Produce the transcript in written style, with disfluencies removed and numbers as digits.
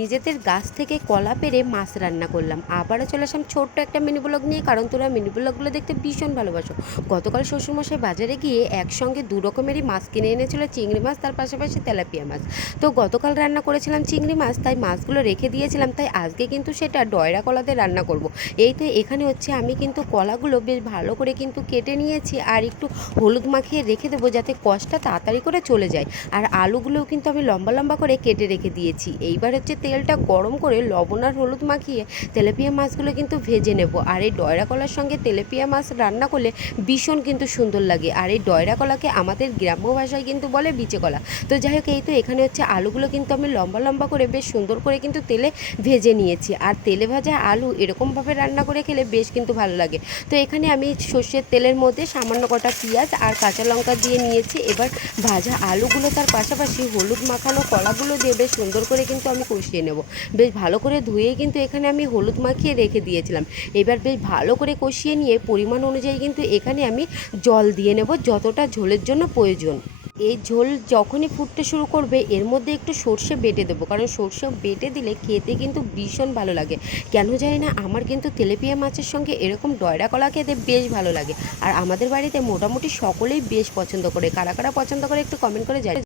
নিজেদের গাছ থেকে কলা পেড়ে মাছ রান্না করলাম। আবারও চলে আসলাম ছোট্ট একটা মিনি ব্লগ নিয়ে, কারণ তোমরা মিনি ব্লগগুলো দেখতে ভীষণ ভালোবাসো। গতকাল শ্বশুরমশাই বাজারে গিয়ে একসঙ্গে দু রকমেরই মাছ কিনে এনেছিল, চিংড়ি মাছ তার পাশাপাশি তেলাপিয়া মাছ। তো গতকাল রান্না করেছিলাম চিংড়ি মাছ, তাই মাছগুলো রেখে দিয়েছিলাম, তাই আজকে কিন্তু সেটা ডয়রা কলাতে রান্না করব। এই তো এখানে হচ্ছে আমি কিন্তু কলাগুলো বেশ ভালো করে কিন্তু কেটে নিয়েছি, আর একটু হলুদ মাখিয়ে রেখে দেবো যাতে কষটা তাড়াতাড়ি করে চলে যায়। আর আলুগুলোও কিন্তু আমি লম্বা লম্বা করে কেটে রেখে দিয়েছি। এইবার হচ্ছে তেলটা গরম করে লবণ আর হলুদ মাখিয়ে তেলাপিয়া মাছগুলো কিন্তু ভেজে নেব। আর এই ডয়রা কলার সঙ্গে তেলাপিয়া মাছ রান্না করলে ভীষণ কিন্তু সুন্দর লাগে। আর এই ডয়রা কলাকে আমাদের গ্রাম্য ভাষায় কিন্তু বলে বিচে কলা। তো যাই হোক, এই তো এখানে হচ্ছে আলুগুলো কিন্তু আমি লম্বা লম্বা করে বেশ সুন্দর করে কিন্তু তেলে ভেজে নিয়েছি। আর তেলে ভাজা আলু এরকমভাবে রান্না করে খেলে বেশ কিন্তু ভালো লাগে। তো এখানে আমি সর্ষের তেলের মধ্যে সামান্য কটা পেঁয়াজ আর কাঁচা লঙ্কা দিয়ে নিয়েছি। এবার ভাজা আলুগুলো তার পাশাপাশি হলুদ মাখানো কলাগুলো দিয়ে বেশ সুন্দর করে কিন্তু আমি কষিয়ে নেব। বেশ ভালো করে ধুয়ে কিন্তু এখানে আমি হলুদ মাখিয়ে রেখে দিয়েছিলাম। এবার বেশ ভালো করে কষিয়ে নিয়ে পরিমাণ অনুযায়ী কিন্তু এখানে আমি জল দিয়ে নেব, যতটা ঝোলের জন্য প্রয়োজন। এই ঝোল যখনই ফুটতে শুরু করবে এর মধ্যে একটু সর্ষে বেটে দেবো, কারণ সর্ষে বেটে দিলে খেতে কিন্তু ভীষণ ভালো লাগে। কেন জানি না, আমার কিন্তু তেলাপিয়া মাছের সঙ্গে এরকম ডয়রা কলা খেতে বেশ ভালো লাগে। আর আমাদের বাড়িতে মোটামুটি সকলেই বেশ পছন্দ করে। কারা কারা পছন্দ করে একটু কমেন্ট করে জানাবেন।